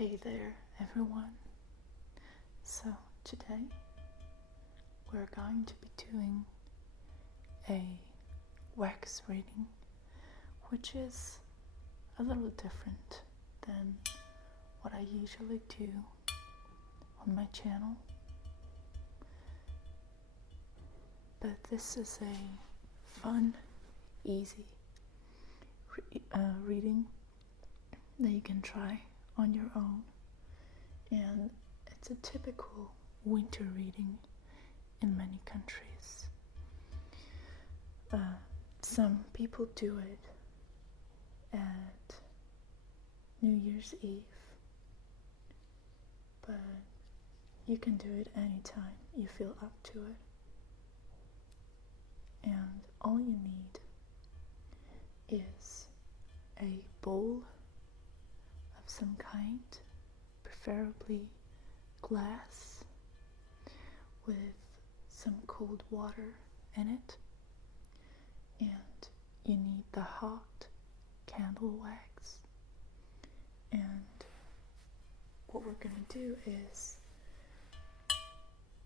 Hey there, everyone. So, today we're going to be doing a wax reading, which is a little different than what I usually do on my channel. But this is a fun, easy reading that you can try on your own, and it's a typical winter reading in many countries. Some people do it at New Year's Eve, but you can do it anytime you feel up to it. And all you need is a bowl of some kind, preferably glass, with some cold water in it, and you need the hot candle wax. And what we're going to do is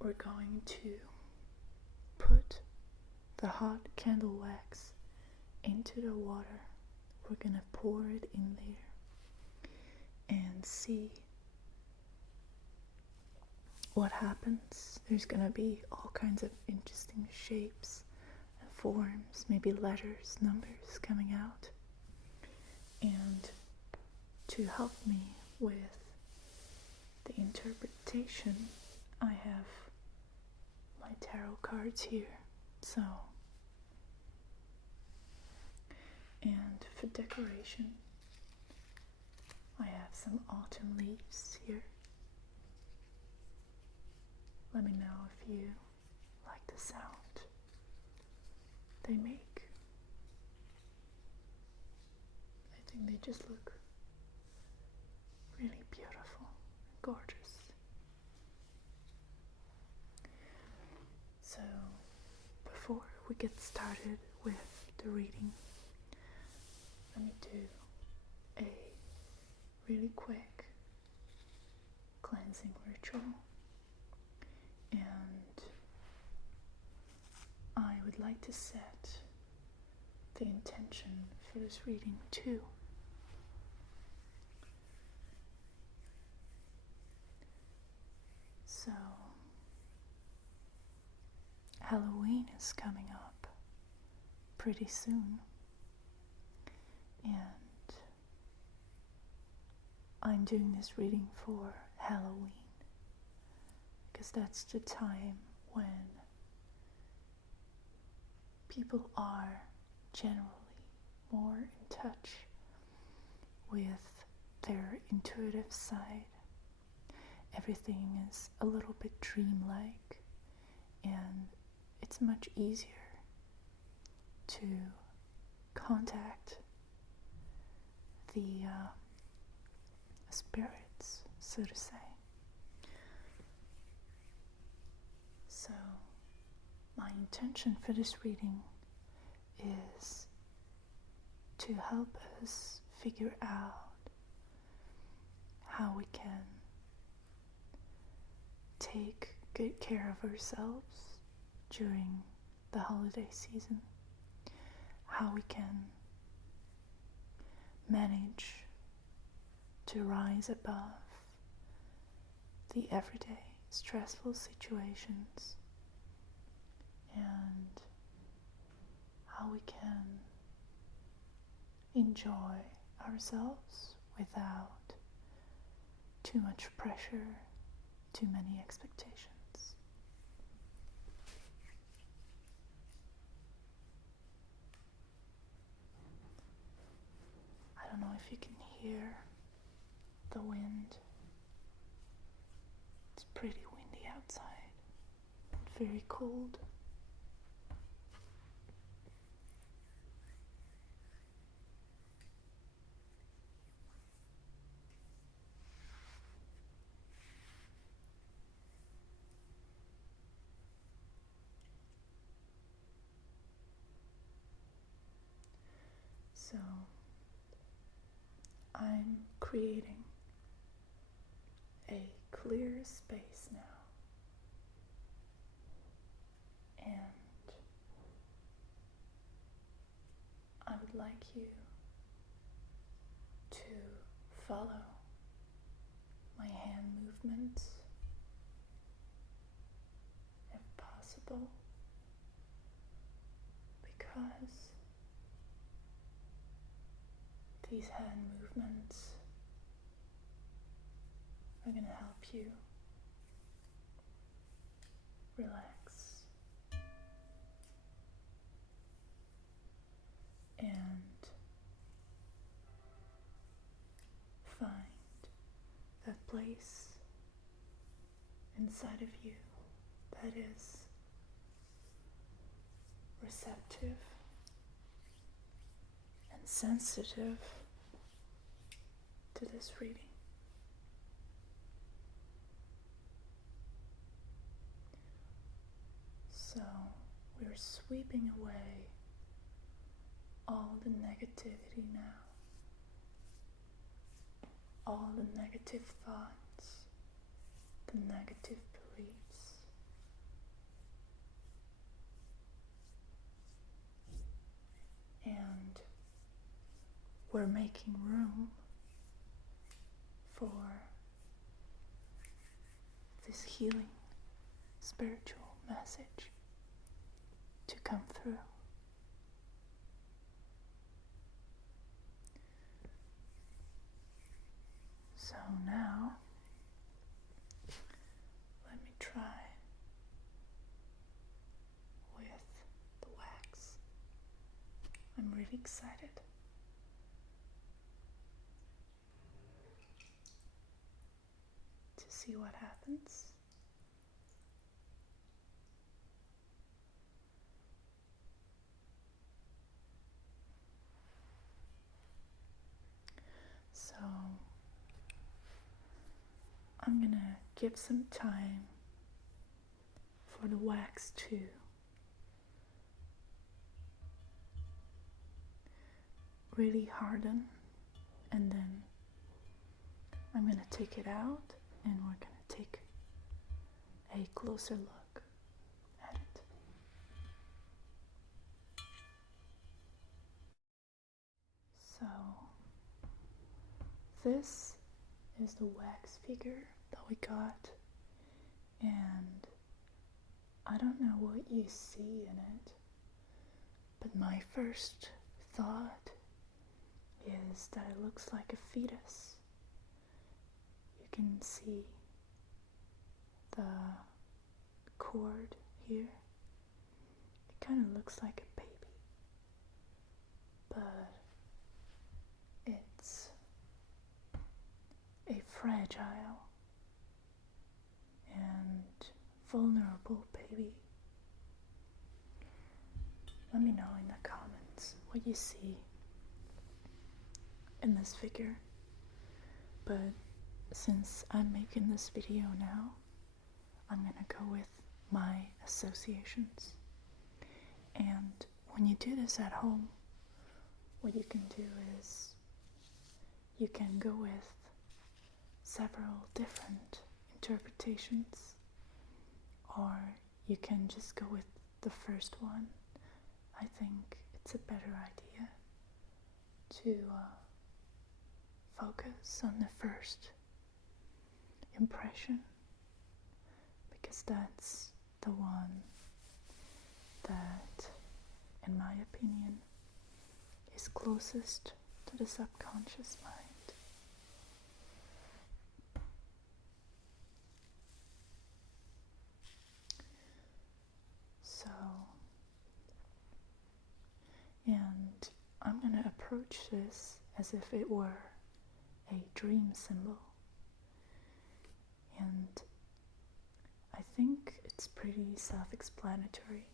we're going to put the hot candle wax into the water. We're going to pour it in there and see what happens. There's going to be all kinds of interesting shapes and forms, maybe letters, numbers coming out. And to help me with the interpretation, I have my tarot cards here. And for decoration, I have some autumn leaves here. Let me know if you like the sound they make. I think they just look really beautiful, gorgeous. So, before we get started with the reading, let me do a really quick cleansing ritual. And I would like to set the intention for this reading too. So, Halloween is coming up pretty soon, and I'm doing this reading for Halloween because that's the time when people are generally more in touch with their intuitive side. Everything is a little bit dreamlike, and it's much easier to contact the spirits, so to say. So, my intention for this reading is to help us figure out how we can take good care of ourselves during the holiday season, how we can manage to rise above the everyday stressful situations, and how we can enjoy ourselves without too much pressure, too many expectations. I don't know if you can hear the wind. It's pretty windy outside, very cold. So I'm creating clear space now. And I would like you to follow my hand movements if possible, because these hand movements are going to help you relax and find that place inside of you that is receptive and sensitive to this reading. So we're sweeping away all the negativity now, all the negative thoughts, the negative beliefs. And we're making room for this healing spiritual message to come through. So now, let me try with the wax. I'm really excited. To see what happens. So I'm gonna give some time for the wax to really harden, and then I'm gonna take it out and we're gonna take a closer look at it. So this is the wax figure that we got, and I don't know what you see in it, but my first thought is that it looks like a fetus. You can see the cord here. It kind of looks like a baby, but it's a fragile and vulnerable baby. Let me know in the comments what you see in this figure. But since I'm making this video now, I'm gonna go with my associations. And when you do this at home, what you can do is you can go with several different interpretations, or you can just go with the first one. I think it's a better idea to focus on the first impression, because that's the one that, in my opinion, is closest to the subconscious mind. So, and I'm going to approach this as if it were a dream symbol. And I think it's pretty self-explanatory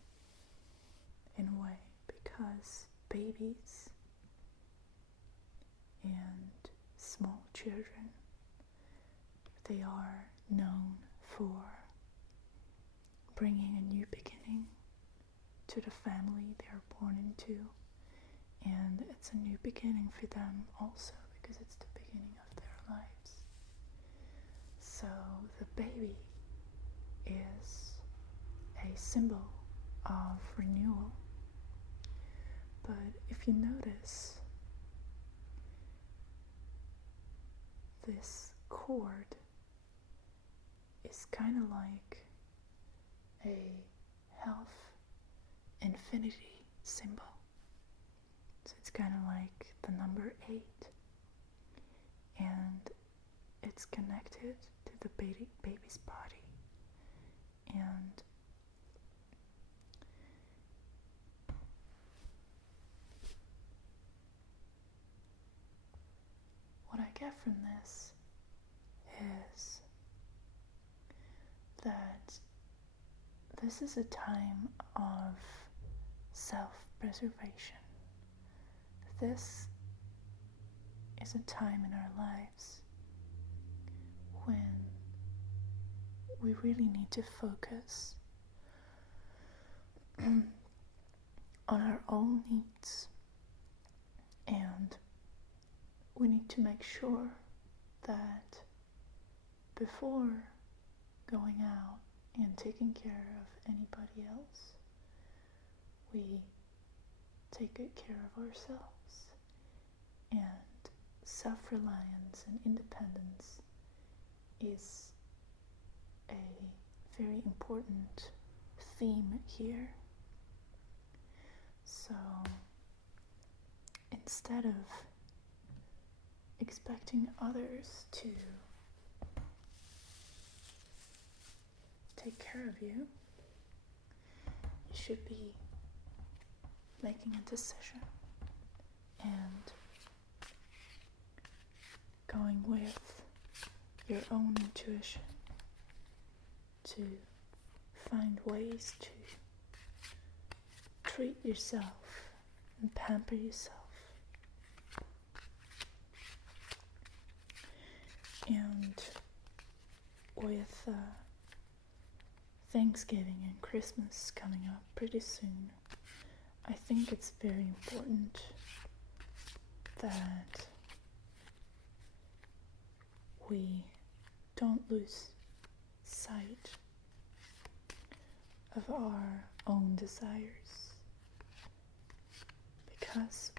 in a way, because babies and small children, they are known for bringing a new beginning to the family they are born into, and it's a new beginning for them also, because it's the beginning of their lives. So the baby is a symbol of renewal. But if you notice, this cord is kind of like a health infinity symbol. So it's kind of like the number 8, and it's connected to the baby's body. And what I get from this is that this is a time of self-preservation. This is a time in our lives when we really need to focus on our own needs, and we need to make sure that before going out and taking care of anybody else, we take good care of ourselves. And self-reliance and independence is a very important theme here. So instead of expecting others to take care of you, you should be making a decision and going with your own intuition to find ways to treat yourself and pamper yourself. And with Thanksgiving and Christmas coming up pretty soon, I think it's very important that we don't lose sight of our own desires, because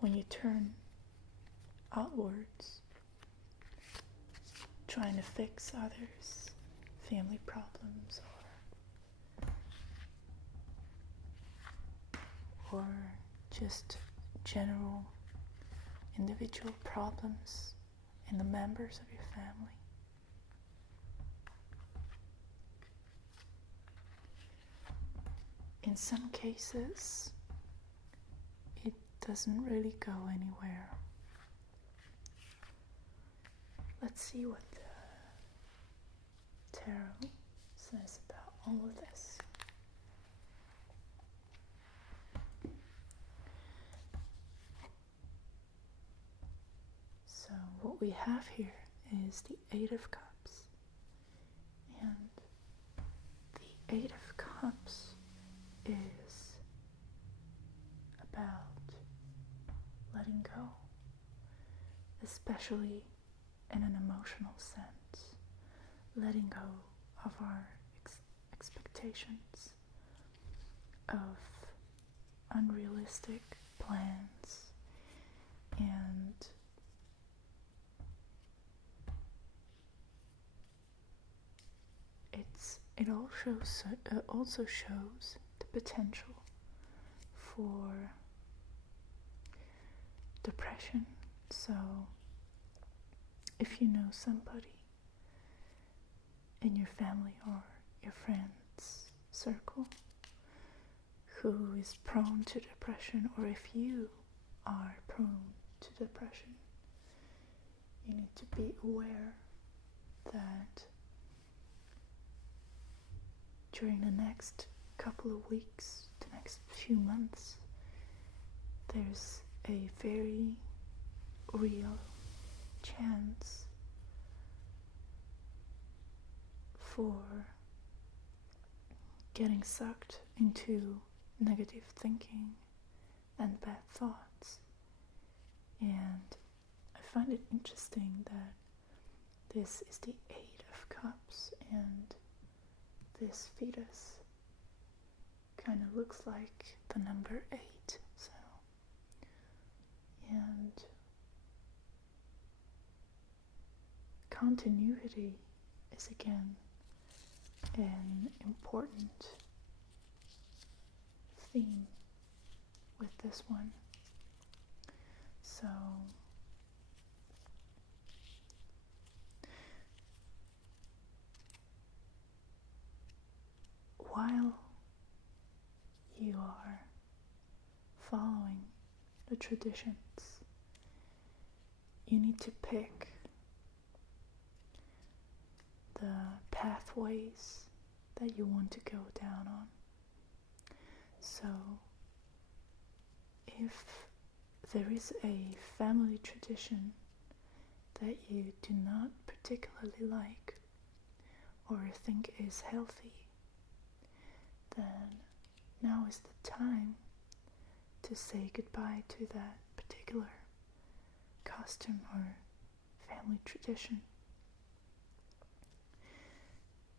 when you turn outwards trying to fix others' family problems or just general individual problems in the members of your family, in some cases it doesn't really go anywhere. Let's see what the tarot says about all of this. So what we have here is the 8 of Cups, and the 8 of Cups is about letting go, especially in an emotional sense, letting go of our expectations, of unrealistic plans, and it also shows the potential for depression. So if you know somebody in your family or your friends circle who is prone to depression, or if you are prone to depression, you need to be aware that during the next couple of weeks, the next few months, there's a very real chance for getting sucked into negative thinking and bad thoughts. And I find it interesting that This is the Eight of Cups, and this fetus kind of looks like the number 8. So, and continuity is again an important theme with this one. So while you are following the traditions, you need to pick the pathways that you want to go down on. So if there is a family tradition that you do not particularly like or think is healthy, then now is the time to say goodbye to that particular custom or family tradition.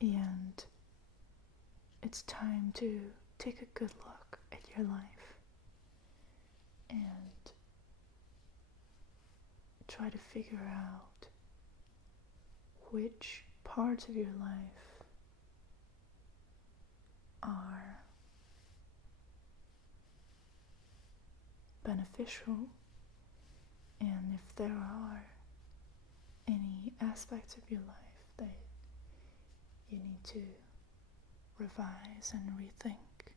And it's time to take a good look at your life and try to figure out which parts of your life are beneficial, and if there are any aspects of your life that you need to revise and rethink.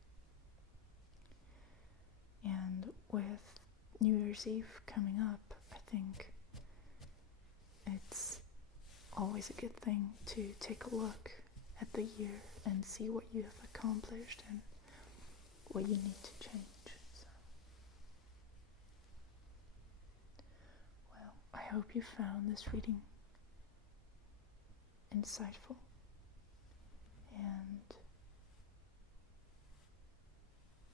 And with New Year's Eve coming up, I think it's always a good thing to take a look at the year and see what you have accomplished and what you need to change. So, well, I hope you found this reading insightful, and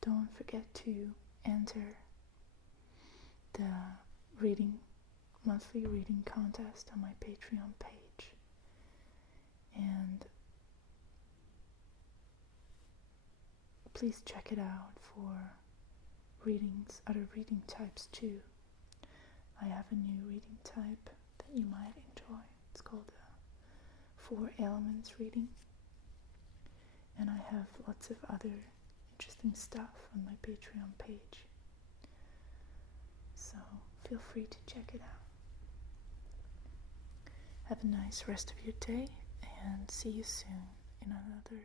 don't forget to enter the monthly reading contest on my Patreon page, and please check it out for other reading types too. I have a new reading type that you might enjoy. It's called the 4 Elements reading, and I have lots of other interesting stuff on my Patreon page, so feel free to check it out. Have a nice rest of your day, and see you soon in another